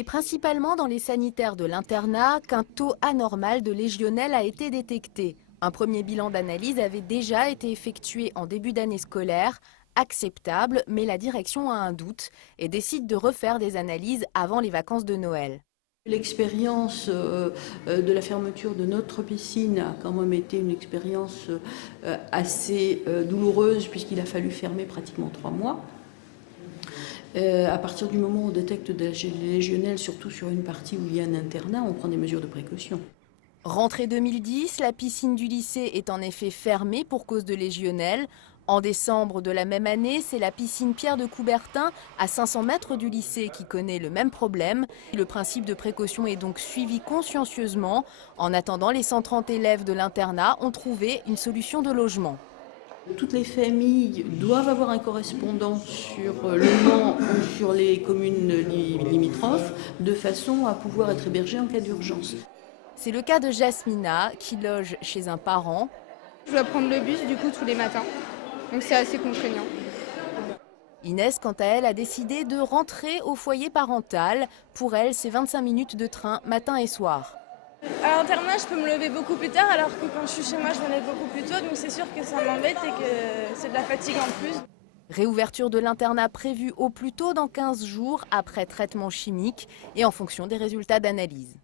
C'est principalement dans les sanitaires de l'internat qu'un taux anormal de légionnelle a été détecté. Un premier bilan d'analyse avait déjà été effectué en début d'année scolaire, acceptable, mais la direction a un doute et décide de refaire des analyses avant les vacances de Noël. L'expérience de la fermeture de notre piscine a quand même été une expérience assez douloureuse puisqu'il a fallu fermer pratiquement 3 mois. À partir du moment où on détecte des légionnelles, surtout sur une partie où il y a un internat, on prend des mesures de précaution. Rentrée 2010, la piscine du lycée est en effet fermée pour cause de légionnelle. En décembre de la même année, c'est la piscine Pierre de Coubertin, à 500 mètres du lycée, qui connaît le même problème. Le principe de précaution est donc suivi consciencieusement. En attendant, les 130 élèves de l'internat ont trouvé une solution de logement. Toutes les familles doivent avoir un correspondant sur le Mans ou sur les communes limitrophes, de façon à pouvoir être hébergées en cas d'urgence. C'est le cas de Jasmina, qui loge chez un parent. Je dois prendre le bus du coup tous les matins, donc c'est assez contraignant. Inès, quant à elle, a décidé de rentrer au foyer parental. Pour elle, c'est 25 minutes de train matin et soir. À l'internat, je peux me lever beaucoup plus tard, alors que quand je suis chez moi, je me lève beaucoup plus tôt, donc c'est sûr que ça m'embête et que c'est de la fatigue en plus. Réouverture de l'internat prévue au plus tôt dans 15 jours après traitement chimique et en fonction des résultats d'analyse.